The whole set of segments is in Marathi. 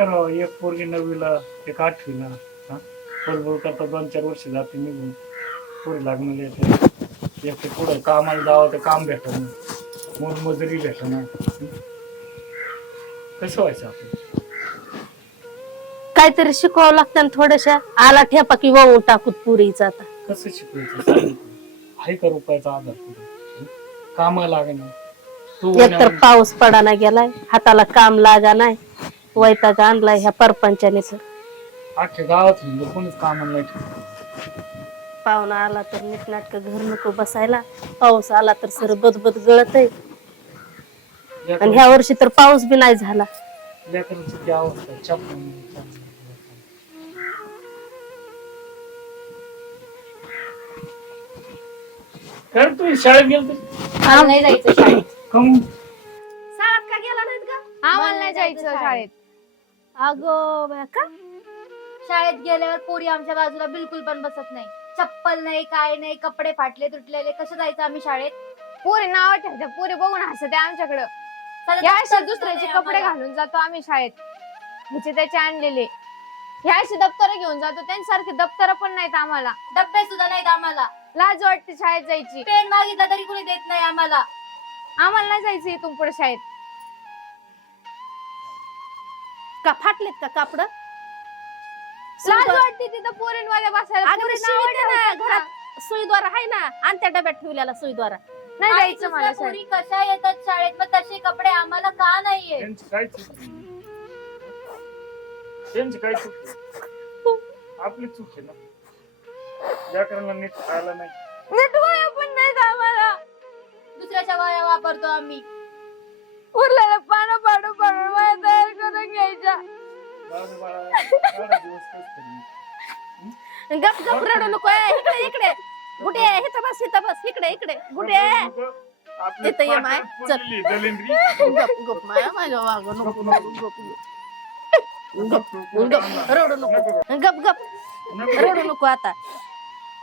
करावं एक पोरगी नववीला एक आठवीला हा? करता दोन चार वर्ष जाते निघून. पोरी लागलेली येते. एक ते पुढं कामाला जावं तर काम भेटत नाही. मजुरी भेटत नाही. कसं व्हायचं आपण काहीतरी शिकवावं लागतं ना थोड्याशा आला ठेपा की वाहून टाकूत पुरीचा आता. कसं शिकवायचं? सांग तू. आहे का रुपयाचा आधार तुझा कामाला लागणार तू एकतर पाऊस पडाना गेलाय हाताला काम लागा नाही वैताग आणलाय ह्या परपंचाने तर अख्ख्या गावात कोणीच कामाला नाही ठेवत. पाहुणा आला तर नीटनाटक घर नको बसायला. पाऊस आला तर सर बदबद गळत आहे आणि ह्या वर्षी तर पाऊस बी नाही झाला. लेकरांची ती अवस्था चपलं कर तू शाळेत गेल मला नाही जायचं शाळेत. कम शाळेत का गेला नाहीत का आम्हाला नाही जायचं शाळेत. अगो बाया, का? शाळेत गेल्यावर पोरी आमच्या बाजूला बिलकुल पण बसत नाही. चप्पल नाही काय नाही कपडे फाटले तुटलेले. कसं जायचं आम्ही शाळेत? पुरी नाव ठेवते पुरी बघून हसते आमच्याकडं. साधं या दप्तर दुसऱ्याचे कपडे आम्हाला. घालून जातो आम्ही शाळेत. ह्याचे त्याचे आणलेले. ह्या अशी दप्तर घेऊन जातो त्यांच्यासारखे दप्तर पण नाहीत आम्हाला. डब्बे सुद्धा नाहीत आम्हाला. लाज वाटते शाळेत जायची. पेन मागितला तरी कुणी देत नाही आम्हाला. आम्हाला नाही जायचं इथून पुढे शाळेत. का फाटलेत का कापड? लाज वाटते तिथं बसायला. अगं ना, घरात सुईद्वारा आहे ना आणि त्या डब्यात ठेवलेला सुईद्वारा. नाही आणि जायचं मला दुसऱ्या शाळेत पोरी कशा येतात शाळेत? मग तसे कपडे आम्हाला का नाहीये? त्यांची काय चूक नाही. त्यांची काय चूक नाही. आपली चूक आहे ना. व्याकरणाला नीट खायला नाही. नीट पण नाहीत आम्हाला. दुसऱ्याच्या वया वापरतो आम्ही. उरलेलं पानं पाडून पाडून गप गप रडू नको ए, इकडे इकडे. गुडे इथं बस इथं बस इकडे इकडे. गुडे इथं ये माय, चल. गप गप माया माझ्या वाग नको. नको. गप गप गप रडू नको. गप गप. रडू नको आता.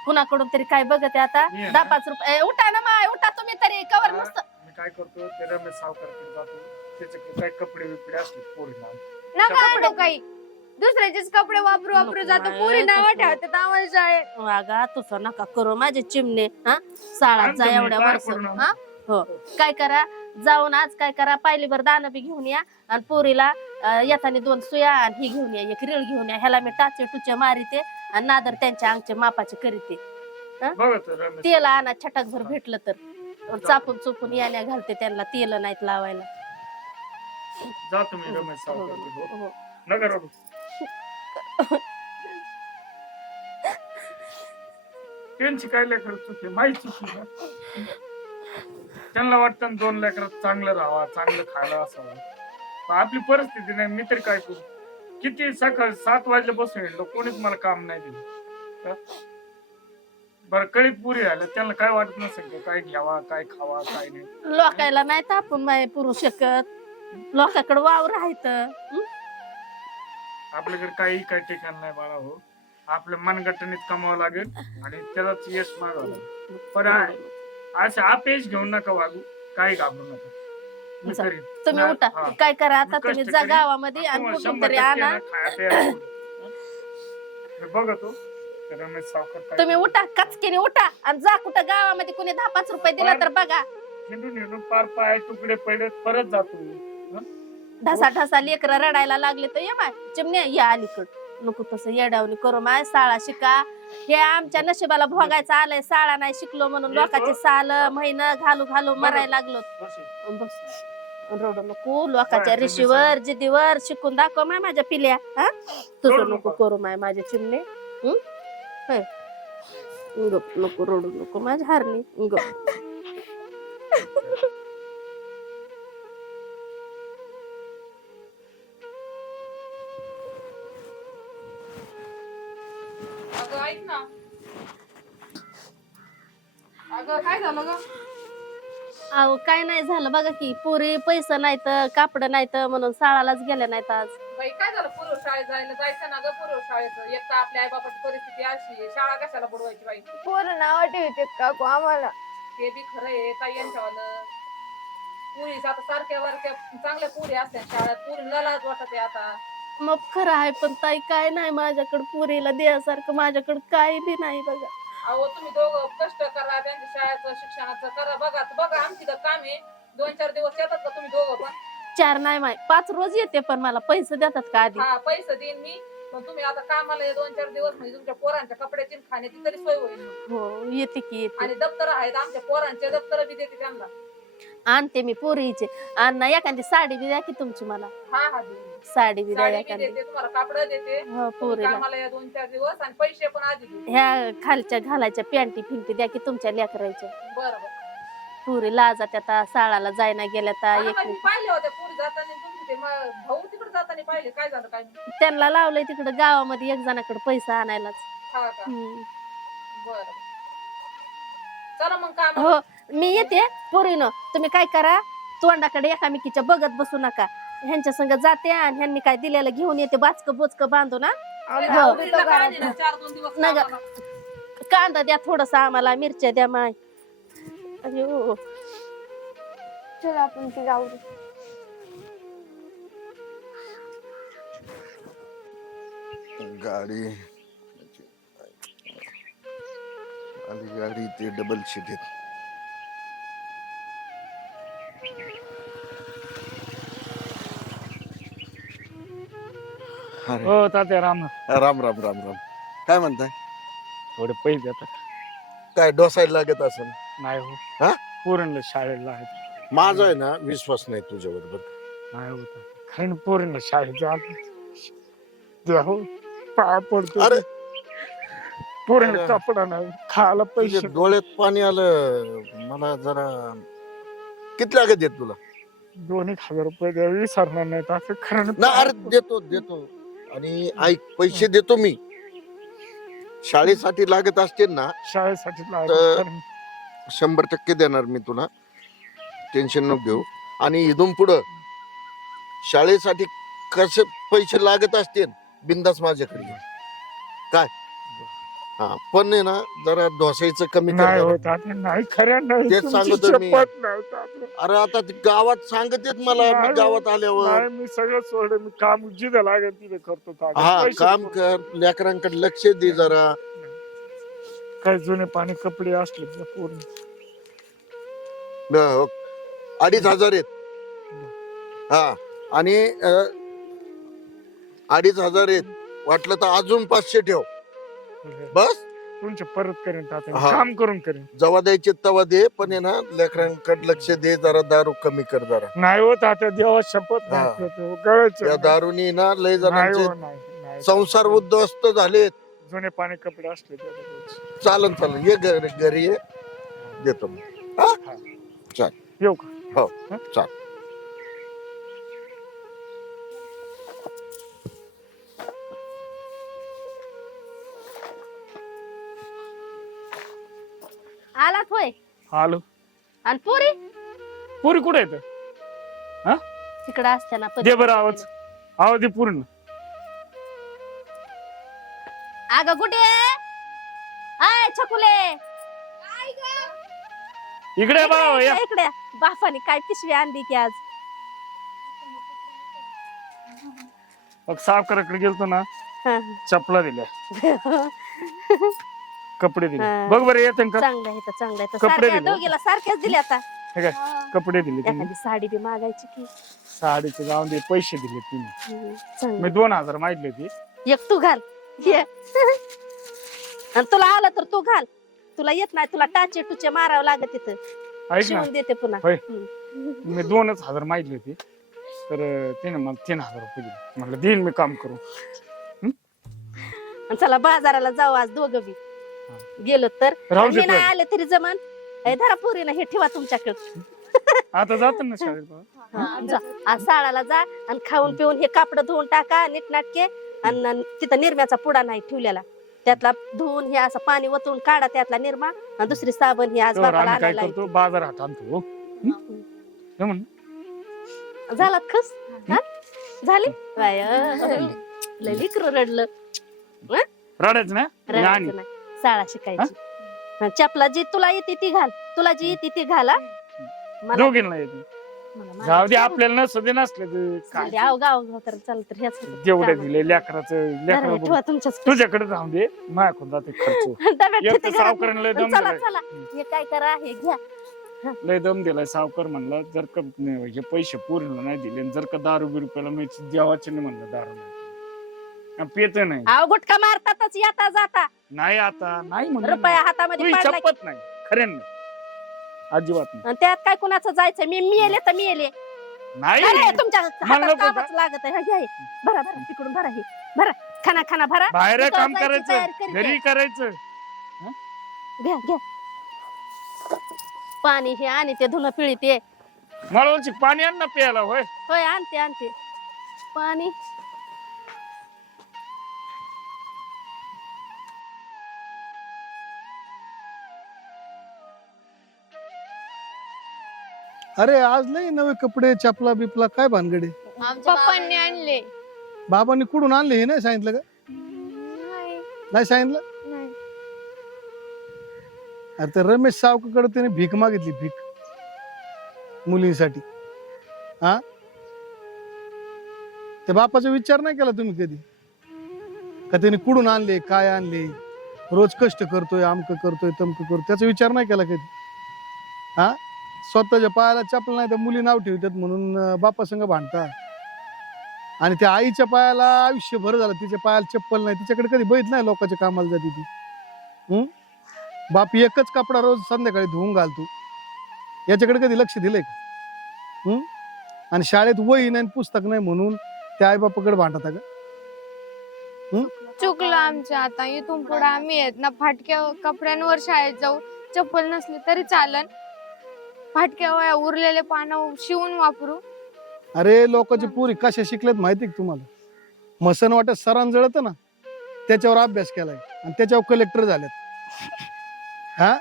कुणाकडून तरी काय बघत आहे आता? मी आहे दहा ना. पाच रुपये ए, उठा ना माय उठा तुम्ही तरी. कवर नसतं मी काय करतो ते रमेश सावकारकडे जातो. त्याचे काय कपडे बिपडे असले पोरीला नका आणू काही. दुसऱ्याचेच कपडे वापरू वापरू जातो. पुरी नावं नको. ठेवतात आम्हाला शाळेत. वागा तुझं नका करू. माझे चिमणे हा? मी, एवढ्या काय वर्ष. करू? हा? हो. काय करा? जाऊन आज काय करा? पायलीभर दाणं बी घेऊन या आणि पोरीला अं, येताना दोन सुया आणि ही घेऊन या एक रेळ घेऊन या. ह्याला मी टाचे टुचे मारिते आणि नादर त्यांच्या अंगचे मापाचे करीते. बघा तो रमेश. तेल आणा छटाकभर भेटलं तर. चापून चुपून याण्या घालते त्यांना तेल नाहीत लावायला. जातो मी रमेश सावकारकडे हो. हो. नका रडू. त्यांची काय लेकर चुकी माहिती चुकी त्यांना वाटतं दोन लेकरात चांगलं राहावा चांगलं खायला असावं. पण आपली परिस्थिती नाही मी तरी काय करू? किती सकाळ सात वाजल्यापासून येतो कोणीच मला काम नाही दिलं. बर बरं पुरी झालं त्यांना काय वाटत नसेल काय घ्यावा काय खावा काय नाही? लोकायला नाही तापून माय पुरू शकत. लोकांकडे वावर आहेत. आपल्याकडे काही काही ठिकाण नाही बाळा हो. आपल्या मनगटणीत कमावं लागेल आणि त्यालाच यश मागावं लागेल. पण असं अपेश घेऊन नका वागू. काही घाबरू नका. मी चल, करीन. तुम्ही हा, उठा. हा. काय करा आता? तुम्ही जा. गावामध्ये आणि तुम्हाला कुठून शंभर तरी टक्के आणा. ना बघतो ते. रमेश सावकार काय तुम्ही. उठा कचकीने उठा आणि जा कुठं गावामध्ये कुणी दहा पाच रुपये दिला तर बघा. हिंडून हिंडून पार पाय तुकडे पडले परत जातो ढसा ढसा लेकर रडायला लागले तर ये माय चिमण्या या अलीकड नको तसं येडावणी करू माय शाळा शिका हे आमच्या नशिबाला भोगायचं आलंय शाळा नाही शिकलो म्हणून. लोकांचे साल महिना घालू घालू मरायला लागलो बस. रडू नको लोकांच्या रिशीवर जिद्दीवर शिकून दाखव माय माझ्या पिल्या हा तसं नको. करू माय माझे चिमणे हं? गप नको रडू नको माझ्या हारणी गप झालं ग अहो काय नाही झालं बघा की पुरी पैसा नाही तर कापड नाही तर म्हणून शाळालाच गेल्या नाहीत आज. बाई काय झालं पूर्व शाळेत जायला? जायचं ना ग पूर्व शाळेत एक तर आपल्या आई बापाची परिस्थिती अशी आहे शाळा कशाला बुडवायची बाई? पोरं नावं ठेवतात काकू आम्हाला. ते बी खरं आहे ताई यांच्यावालं. पुरी आता सारख्या वारख्या चांगल्या पुरी असल्या शाळेत. पुरी नलाच वाटत आहे आता. मग खरं आहे पण ताई काय नाही माझ्याकडे पुरीला द्यासारखं माझ्याकडे काय बी नाही बघा. अहो तुम्ही दोघं कष्ट करा त्यांच्या शाळेचं शिक्षणाचं करा. बघा बघा आमची तर काम आहे. दोन चार दिवस येतात का तुम्ही दोघं पण? चार नाही माय पाच रोज येते पण मला पैसे देतात का आधी? हा पैसे देईन मी. पण तुम्ही आता कामाला ये दोन चार दिवस म्हणजे तुमच्या पोरांच्या कपड्याची आणि खाण्याची तरी सोय होईल. हो येते की येते. आणि दप्तर आहेत आमच्या पोरांचे दप्तर बी देते त्यांना. आणते मी पोरीचे. आणि ना एखादी साडी बी द्या की तुमची मला. हा हा देईन साडी बी द्या साडी बी एखादी. देते तुम्हाला कापड देते. हो तुम्ही पोरीला. कामाला या दोन चार दिवस आणि पैसे पण आधी देते. ह्या खालच्या घालायच्या पॅन्टी फिंटी द्या की तुमच्या लेकरायच्या. बरं बरं. पुरी लाजात आता शाळाला जायना गेल्या तर एक मग मी पाहिले होते पुरी जाताना तुमचे ते म- भाऊ तिकडे जाताना पाहिले. काय झालं काय नाही. त्यांना लावलंय तिकडे गावामध्ये एक जणाकडे पैसा आणायलाच. हा का? हम्म. बरं चला मग काम हो. मी येते पोरीनं तुम्ही काय करा तोंडाकडे एकामेकीच्या बघत बसू नका ह्यांच्या संग जाते आणि ह्यांनी काय दिलेलं घेऊन येते बाचक बोचक बांधून हा. हो. नाही ना. कांदा द्या थोडस आम्हाला मिरच्या द्या माय अयो चल आपण ती जाऊ दे. गाडी आली गाडी ते डबल सीट आहेत अरे, हो तात्या राम राम. राम राम राम काय म्हणताय? थोडे पैसे देतात काय डोसायला लागत असेल? नाही हा? हो? पोरणला शाळेला आहेत माझा आहे ना विश्वास नाही तुझ्या बरोबर नाही होत खरं पोरणला शाळेत हो पाय पडतो. अरे. पोरणला अरे. कपडा नाही खायला तुझ्या पैसे डोळ्यात पाणी आलं. मला जरा किती लागत येत तुला? दोन एक हजार रुपये द्या विसरणार नाही असं खरं ना अरे देतो देतो. आणि ऐक पैसे देतो मी. शाळेसाठी लागत असतील ना शाळेसाठी तर- शंभर टक्के देणार मी तुला. टेन्शन नको घेऊ. आणि इथून पुढं शाळेसाठी कसे पैसे लागत असतील बिंदास माझ्याकडे ये. काय? हा पण आहे ना जरा ढोसायचं कमी कर नाही जरा. होत आता नाही खरं नाही तेच तुमची सांगतोय मी. शपथ नाही तात्या. अरे आता ते गावात सांगतेत मला मी नाही, गावात आल्यावर नाही मी सगळं सोडलं मी काम जिथं लागेल तिथे करतो तात्या. हा पैसे काम नको. कर लेकरांकडे लक्ष दे जरा काही जुने पाणी कपडे असले तर पूर्ण न, हो. अडीच हजार आहेत हा आणि अ, अडीच हजार आहेत वाटलं तर अजून पाचशे ठेव बस तुमचे परत करेन तात्या मी हा. काम करून करेन जवा द्यायचे तवा दे पण आहे ना लेकरांकडे लक्ष दे जरा दारू कमी कर जरा नाही होत आता देवा शपथ हा. नाही करतो. गळ्याचं या नाही. दारूनी ना लय नाही जणांचे हो, नाही, नाही. संसार उद्ध्वस्त झालेत जुने पाणी कपडे असले तर रोज. चालन चालन ये घरी घरी ये देतो मी येऊ का हो हा? चाल आलात होय. आलो. आणि पुरी? पुरी कुठे येत तिकडे असते ना दे बरं आवाज. आवाज दे पूर्ण. अग कुठे आय छकुले. इकडे या. इकडे. बापाने काय पिशवी आणली की आज? मग सावकाराकडे गेलतो ना हा. चपला दिल्या. कपडे दिले. हा. बघ बरं येते का? चांगलं आहे तर चांगलं आहे. तर कपडे सारख्या दिले. दोघीला सारख्याच दिले आता. हे काय? कपडे दिले तिने. एखादी साडी बी मागायची की. साडीचे जाऊन दे पैसे दिले तिने. हम्म, मी चांगलं. दोन हजार मागितले ती एक तू घाल. ये. आणि तुला आलं तर तू घाल. तुला येत नाही तुला टाचे टुचे मारावं लागत तिथं ऐक ना. शिवून देते पुन्हा. होय. हम्म. मी दोनच हजार मागितले होते. तर अं, तिने मला तीन हजार रुपये दिले. म्हणलं देईन मी काम करू आणि चला बाजाराला जाऊ आज दोघं बी. गेलो तर राहू मी दे नाही. आले तरी जमान धरा पोरीनं हे ठेवा तुमच्याकडे आता जातो ना शाळेत. हा, जा. आज साळाला जा आणि खाऊन पिऊन हे कापड धुवून टाका नीटनाटके आणि न- तिथं निरम्याचा पुडा नाही ठेवलेला त्यातला धुवून हे असं पाणी वतून काढा त्यातला निरमा आणि दुसरी साबण ही आज तर बापाला आम्ही काय आणायला करतो बाजार हात आणतो हो. हं? हे म्हण. झाला खस हा? झाली बाय. लय लेकरं रडलं रडायचं ना आणि रडायचं नाही शाळा शिकायची. हा, चपला जी तुला येते ती घाल. तुला जी येते ती घाल? मला दोघींना येते. मला. जाऊ दे आपल्याला नसू दे नसले तर चालते, काय अहो गाव गाव तर चालत तर ह्याच जेवढे कामाला. दिले लेकराचं बरं, लेकरा ठेवा तुमच्याच तुझ्याकडे जाऊन दे माझ्याकडून जाते खर्च. डब्यात एक ठेवते तर घरात. सावकाराने लय दम चला दिलाय. चला. हे काय करा हे घ्या. लय दम दिलाय सावकार म्हणला जर का हे पैसे पूर्ण नाही दिले आणि जर का दारू बिरू प्याला मी देवाचे नाही म्हणलं दारू नाही. पेत नाही. अहो गुटखा मारतातच येता जाता. नाही आता नाही रुपया. हातामध्ये तुझी पडला की- शपथ नाही. खऱ्यान अजिबात नाही. आणि त्यात काय कुणाचं जायचं? मी मिळेले तर मिळेले नाही. अरे तुमच्या हातात नको का? कामच लागत आहे. घ्या हे. भरा भरा तिकडून भरा हे. भरा. खाना खाना भरा. बाहेर काम जायची तयारी करायचं करते. घरी करायचं. घ्या घ्या पाणी हे आणि ते धुणं पिळी ते. मळवलची पाणी आण ना प्यायला होय. होय आणते आणते. पाणी. अरे आज नाही नवे कपडे चपला बिपला काय भानगडे? पप्पांनी आणले. बाबांनी कुठून आणले हे नाही सांगितलं का? नाही. नाही सांगितलं? नाही. अरे ते रमेश सावकाकडे त्याने भीक मागितली भीक. मुलींसाठी. हा? त्या बापाचा विचार नाही केला तुम्ही कधी? का त्याने कुठून आणले काय आणले? रोज कष्ट करतोय आमक करतोय तमक करतोय त्याचा विचार नाही केला कधी? हा? स्वतःच्या पायाला चपल नाही तर मुली नाव ठेवतात म्हणून बापासंग भांडता आणि त्या आईच्या पायाला आयुष्यभर झालं. तिच्या पायाला चप्पल नाही. तिच्याकडे कधी बैत नाही लोकांच्या कामाला जाते ती. हम्म बाप एकच कपडा रोज संध्याकाळी धुवून घालतो. याच्याकडे कधी लक्ष दिलंय का? हम्म आणि शाळेत वही नाही आणि पुस्तक नाही म्हणून त्या आई बापाकडे भांडता का? चुकलं आमच्या आता. इथून पुढे आम्ही आहेत ना फाटक्या कपड्यांवर शाळेत जाऊ. चप्पल नसली तरी चालन. फाटक्या वया उरलेले पानं शिवून वापरू अरे लोकांची पुरी कशा शिकल्यात माहिती का तुम्हाला मसन वाटत सरांन जळत ना त्याच्यावर अभ्यास केलाय आणि त्याच्यावर कलेक्टर झाल्यात हा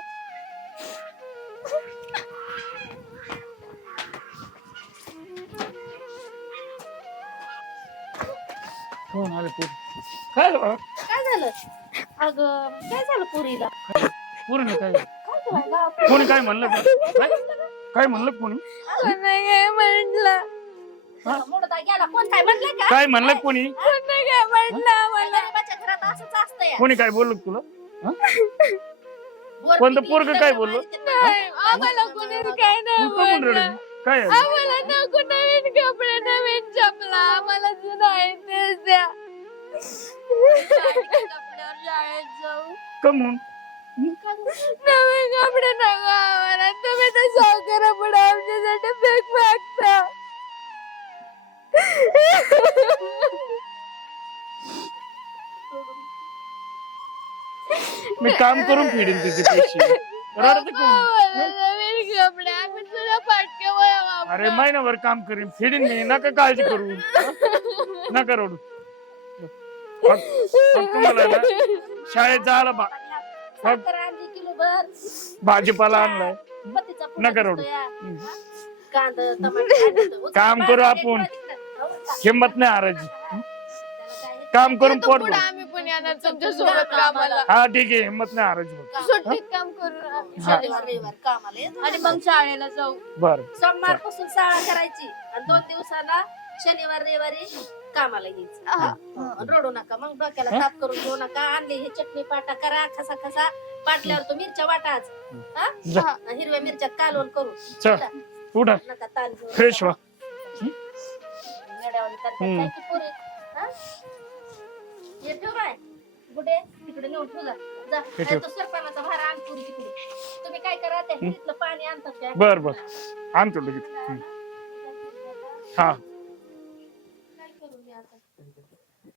कोण आले पोरी? काय झालं? काय झालं अगं काय झालं पुरीला पूर्ण काय? कोणी काय म्हणलं? काय? काय म्हणलं कोणी? नाही काय म्हटलं मुडदा गेला कोण काय म्हणलं. का काय म्हणलं कोणी? नाही काय म्हटलं मला गरीबाच्या घरात असंच असतंय कोणी काय बोललं का तुला? बोर कोणतं पिकली पोरगं काय बोललं? नाही आम्हाला कोणी काय नाही मग का म्हणून बोललं. रडली? काय आहे? आम्हाला नको नवीन कपडे नवीन चपला. आम्हाला जुना आहे तेच द्या. कपड्यावर शाळेत जाऊ. का म्हणून नवीन कपडे नको आम्हाला. तुम्ही तर सावकारा पुढे आमच्यासाठी फेक मागता. मी काम करून फेडीन तिचे पैसे. रडत कोण आम्हाला नवीन कपडे. आम्ही वया वापरू. अरे महिनाभर काम करीन. फेडीन मी. नका काळजी करू. नका रडू. फक्त फक्त मला ना शाळेत जायला भा- साखर आणली किलो भर भाजीपाला आणलाय पतीचा पुडा नका रडू. दिसतोय. हम्म. कांदा टमाटर आणलं. उचलून काम करू आपण. हो? हिंमत नाही हारायची काम करून पोट पुढे भरू. आम्ही पण येणार तुमच्यासोबत कामाला हा ठीक आहे हिंमत नाही हारायची बघ. काम सुट्टीत काम करू आम्ही. हा. शनिवार रविवार कामाला येतो आणि मग शाळेला जाऊ बर सोमवारपासून शाळा करायची आणि दोन दिवसाला शनिवार रविवारी कामाला यायचं. रडू नका. मग डोक्याला ताप करून घेऊ नका. आणले हे चटणी पाटा करा खसा खसा. पाटल्यावर तो मिरच्या वाटाच. हा? हिरव्या मिरच्या कालवण करू चल. उठा. नका ताण घेऊ फ्रेश व्हा. येड्यावानी करतात हम्म. काय ती पोरी, हा? हे ठेव बाय. कुठे तिकडे नेऊन ठेवला. जा. हे ठेव. नाही तर सरपणाचा भार आण पुरी तिकडे. तुम्ही काय करा त्या हिरीतलं पाणी आणतात काय बर बर. आणतो लगेच. हा.